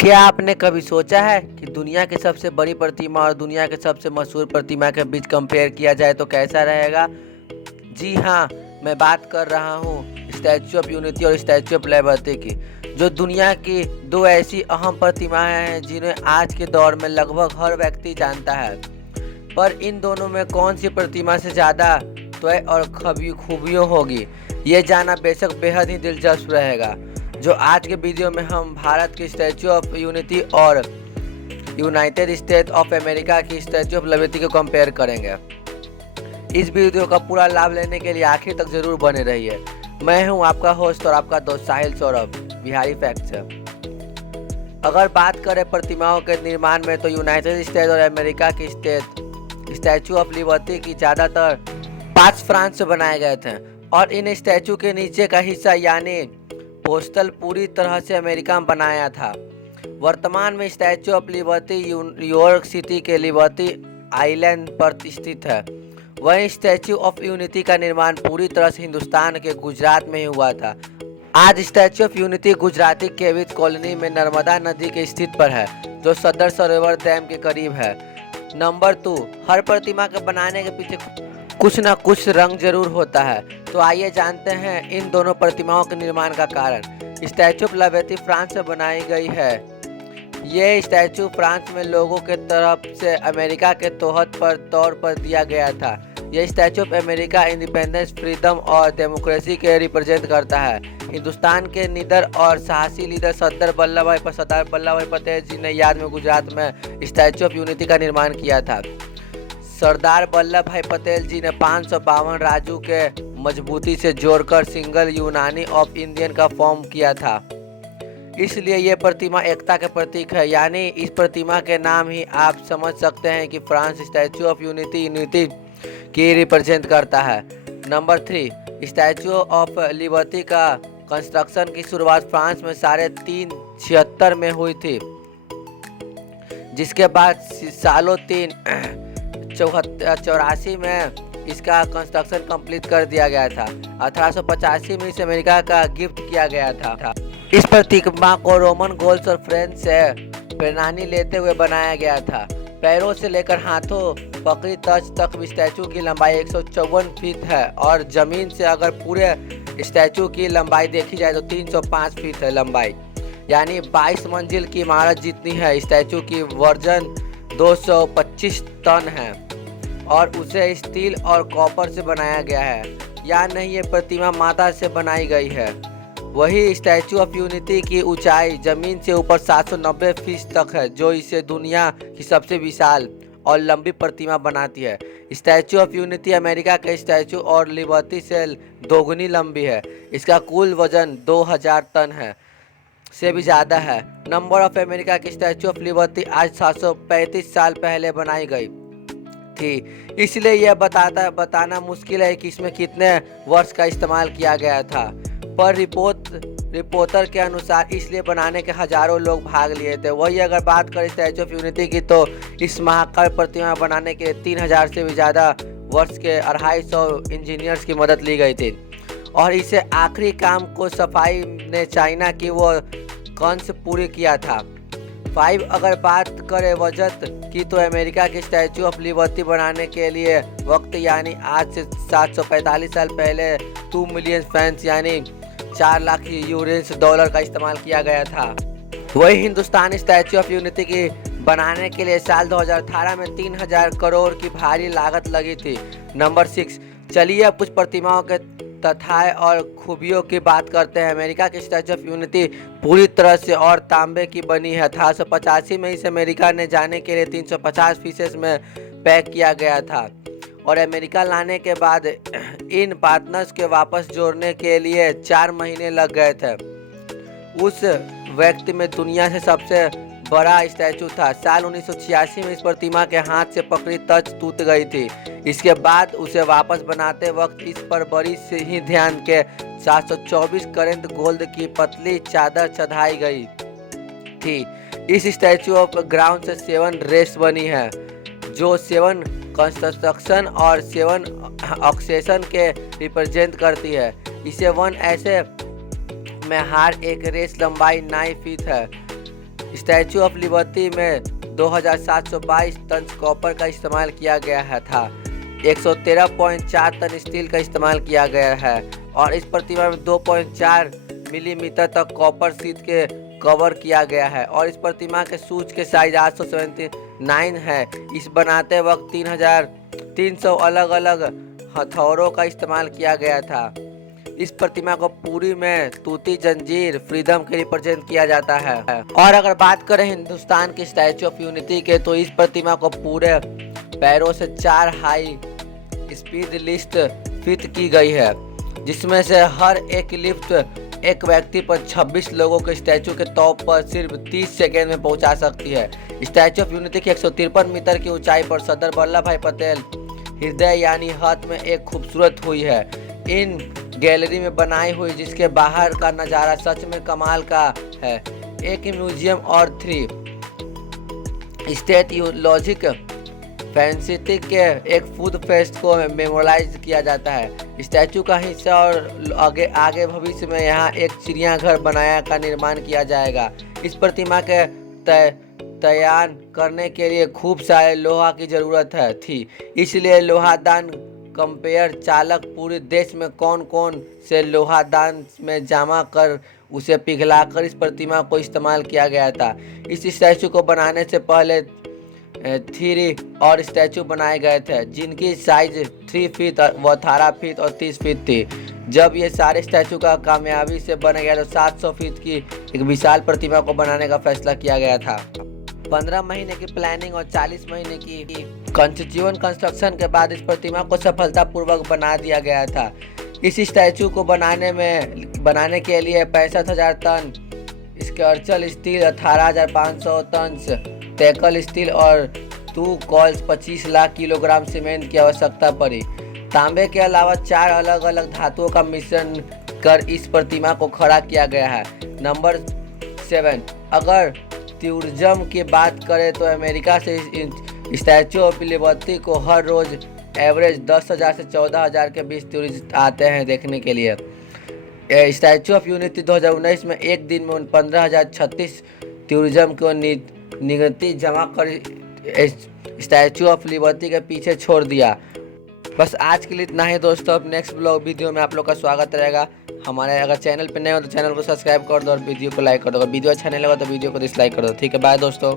क्या आपने कभी सोचा है कि दुनिया की सबसे बड़ी प्रतिमा और दुनिया के सबसे मशहूर प्रतिमा के बीच कंपेयर किया जाए तो कैसा रहेगा? जी हाँ, मैं बात कर रहा हूँ स्टैचू ऑफ यूनिटी और स्टैचू ऑफ लिबर्टी की, जो दुनिया की दो ऐसी अहम प्रतिमाएं हैं जिन्हें आज के दौर में लगभग हर व्यक्ति जानता है। पर इन दोनों में कौन सी प्रतिमा से ज़्यादा त्वय और खूबियों होगी, ये जानना बेशक बेहद ही दिलचस्प रहेगा। जो आज के वीडियो में हम भारत की स्टैचू ऑफ यूनिटी और यूनाइटेड स्टेट ऑफ अमेरिका की स्टैचू ऑफ लिबर्टी को कंपेयर करेंगे। इस वीडियो का पूरा लाभ लेने के लिए आखिर तक जरूर बने रहिए। मैं हूं आपका होस्ट और आपका दोस्त साहिल सौरभ बिहारी फैक्ट से। अगर बात करें प्रतिमाओं के निर्माण में तो यूनाइटेड स्टेट और अमेरिका की स्टैचू ऑफ लिबर्टी की ज़्यादातर पार्ट्स फ्रांस से बनाए गए थे और इन स्टैचू के नीचे का हिस्सा यानी पोस्टल पूरी तरह से अमेरिका में बनाया था। वर्तमान में statue of liberty New York city के लिबर्टी आइलैंड पर स्थित है। वहीं स्टैचू ऑफ यूनिटी का निर्माण पूरी तरह से हिंदुस्तान के गुजरात में ही हुआ था। आज statue of unity Gujarati Kevadia colony में नर्मदा नदी के स्थित पर है, जो सदर सरोवर डैम के करीब है। नंबर 2, हर प्रतिमा के बनाने के पीछे कुछ न कुछ रंग जरूर होता है। तो आइए जानते हैं इन दोनों प्रतिमाओं के निर्माण का कारण। स्टैचू ऑफ लिबर्टी फ्रांस से बनाई गई है। ये स्टैचू फ्रांस में लोगों के तरफ से अमेरिका के तोहफे पर तौर पर दिया गया था। यह statue of America independence, freedom और डेमोक्रेसी के रिप्रेजेंट करता है। हिंदुस्तान के निडर और साहसी लीडर सरदार वल्लभ भाई पटेल जी ने याद में गुजरात में स्टैचू ऑफ यूनिटी का निर्माण किया था। सरदार वल्लभ भाई पटेल जी ने 552 राजू के मजबूती से जोड़कर सिंगल यूनानी ऑफ इंडियन का फॉर्म किया था। इसलिए ये प्रतिमा एकता के प्रतीक है। यानी इस प्रतिमा के नाम ही आप समझ सकते हैं कि फ्रांस स्टैचू ऑफ यूनिटी की रिप्रेजेंट करता है। नंबर 3, स्टैचू ऑफ लिबर्टी का कंस्ट्रक्शन की शुरुआत फ्रांस में 376 में हुई थी, जिसके बाद सालों 384 में इसका कंस्ट्रक्शन कंप्लीट कर दिया गया था। 1885 में इसे अमेरिका का गिफ्ट किया गया था। इस प्रतिमा को रोमन गोल्स और फ्रेंच से प्रेरणा लेते हुए बनाया गया था। पैरों से लेकर हाथों पकड़ी तज तक स्टैचू की लंबाई 154 फीट है और जमीन से अगर पूरे स्टैचू की लंबाई देखी जाए तो 305 फीट है लंबाई, यानी 22 मंजिल की इमारत जितनी है। स्टैचू की वजन 225 टन है और उसे स्टील और कॉपर से बनाया गया है। या नहीं, ये प्रतिमा माता से बनाई गई है। वही स्टैचू ऑफ यूनिटी की ऊंचाई जमीन से ऊपर 790 फीट तक है, जो इसे दुनिया की सबसे विशाल और लंबी प्रतिमा बनाती है। स्टैचू ऑफ यूनिटी अमेरिका के स्टैचू और लिबर्टी से दोगुनी लंबी है। इसका कुल वजन 2000 टन है से भी ज़्यादा है। नंबर ऑफ अमेरिका की स्टैचू ऑफ लिबर्टी आज 735 साल पहले बनाई गई थी, इसलिए यह बताना मुश्किल है कि इसमें कितने वर्ष का इस्तेमाल किया गया था। पर रिपोर्टर के अनुसार इसलिए बनाने के हजारों लोग भाग लिए थे। वही अगर बात करें स्टैचू ऑफ यूनिटी की तो इस महाकाय प्रतिमा बनाने के लिए 3000 से भी ज़्यादा वर्ष के 250 इंजीनियर्स की मदद ली गई थी और इसे आखिरी काम को सफाई ने चाइना की वो कंस पूरी किया था। 5 अगर बात करें बजट की तो अमेरिका की स्टैचू ऑफ लिबर्टी बनाने के लिए वक्त यानी आज से 745 साल पहले 2 मिलियन फ्रेंच यानी 4 लाख यूएस डॉलर का इस्तेमाल किया गया था। वही हिंदुस्तानी स्टैचू ऑफ यूनिटी की बनाने के लिए साल 2018 में 3000 करोड़ की भारी लागत लगी थी। नंबर 6, चलिए अब कुछ प्रतिमाओं के तथ्य और खूबियों की बात करते हैं। अमेरिका की स्टैचू ऑफ यूनिटी पूरी तरह से और तांबे की बनी है। 1885 में इसे अमेरिका ने जाने के लिए 350 पीसेस में पैक किया गया था और अमेरिका लाने के बाद इन पार्टनर्स के वापस जोड़ने के लिए 4 महीने लग गए थे। उस व्यक्ति में दुनिया से सबसे बड़ा स्टैचू था। साल 1986 में इस प्रतिमा के हाथ से पकड़ी तज टूट गई थी। इसके बाद उसे वापस बनाते वक्त इस पर बड़ी से ही ध्यान के 724 कैरेट गोल्ड की पतली चादर चढ़ाई गई थी। इस स्टैचू ऑफ ग्राउंड से 7 रेस बनी है, जो 7 कंस्ट्रक्शन और 7 ऑक्सीजन के रिप्रेजेंट करती है। इसे 1 ऐसे में हर एक रेस लंबाई 9 फीट है। स्टैचू ऑफ लिबर्टी में 2722 टन कॉपर का इस्तेमाल किया गया था। 113.4 टन स्टील का इस्तेमाल किया गया है और इस प्रतिमा में 2.4 मिलीमीटर तक कॉपर शीट के कवर किया गया है और इस प्रतिमा के सूच के साइज 879 है। इस बनाते वक्त 3300 अलग अलग हथौड़ों का इस्तेमाल किया गया था। इस प्रतिमा को पूरी में तूती जंजीर फ्रीडम के रिप्रेजेंट किया जाता है। और अगर बात करें हिंदुस्तान की स्टैचू ऑफ यूनिटी के, तो इस प्रतिमा को पूरे पैरों से 4 हाई स्पीड लिफ्ट फिट की गई है, जिसमें से हर एक लिफ्ट एक व्यक्ति पर 26 लोगों के स्टैचू के टॉप पर सिर्फ 30 सेकेंड में पहुंचा सकती है। स्टैचू ऑफ यूनिटी की 153 मीटर की ऊंचाई पर सरदार वल्लभ भाई पटेल हृदय यानी हाथ में एक खूबसूरत हुई है। इन गैलरी में बनाई हुई जिसके बाहर का नज़ारा सच में कमाल का है। एक म्यूजियम और 3 स्टेट लॉजिक फैंसिटी के एक फूड फेस्ट को मेमोराइज किया जाता है। स्टैचू का हिस्सा और आगे भविष्य में यहाँ एक चिड़ियाघर बनाया का निर्माण किया जाएगा। इस प्रतिमा के तैयार करने के लिए खूब सारे लोहा की ज़रूरत थी, इसलिए लोहादान कंपेयर चालक पूरे देश में कौन कौन से लोहादान में जमा कर उसे पिघलाकर इस प्रतिमा को इस्तेमाल किया गया था। इस स्टैचू को बनाने से पहले 3 और स्टैचू बनाए गए थे, जिनकी साइज 3 फीट व 18 फीट और 30 फीट थी। जब ये सारे स्टैचू का कामयाबी से बन गया तो 700 फीट की एक विशाल प्रतिमा को बनाने का फैसला किया गया था। 15 महीने की प्लानिंग और 40 महीने की कंस्ट्रक्शन के बाद इस प्रतिमा को सफलतापूर्वक बना दिया गया था। इस स्टैचू को बनाने के लिए 65,000 टन स्कर्चल स्टील, 18,500 टन टेकल स्टील और 2 कॉल्स 25 लाख किलोग्राम सीमेंट की आवश्यकता पड़ी। तांबे के अलावा 4 अलग अलग धातुओं का मिश्रण कर इस प्रतिमा को खड़ा किया गया है। नंबर 7, अगर टूरिज्म की बात करें तो अमेरिका से स्टैचू ऑफ लिबर्टी को हर रोज़ एवरेज 10,000 से 14,000 के बीच टूरिस्ट आते हैं देखने के लिए। स्टैचू ऑफ यूनिटी 2019 में एक दिन में 15,036 टूरिज्म को निगरानी जमा कर स्टैचू ऑफ लिबर्टी के पीछे छोड़ दिया। बस आज के लिए इतना ही दोस्तों। अब नेक्स्ट ब्लॉग वीडियो में आप लोग का स्वागत रहेगा। हमारे अगर चैनल पे नए हो तो चैनल को सब्सक्राइब कर दो और वीडियो को लाइक कर दो। अगर वीडियो अच्छा नहीं लगा तो वीडियो को डिसलाइक कर दो। ठीक है, बाय दोस्तों।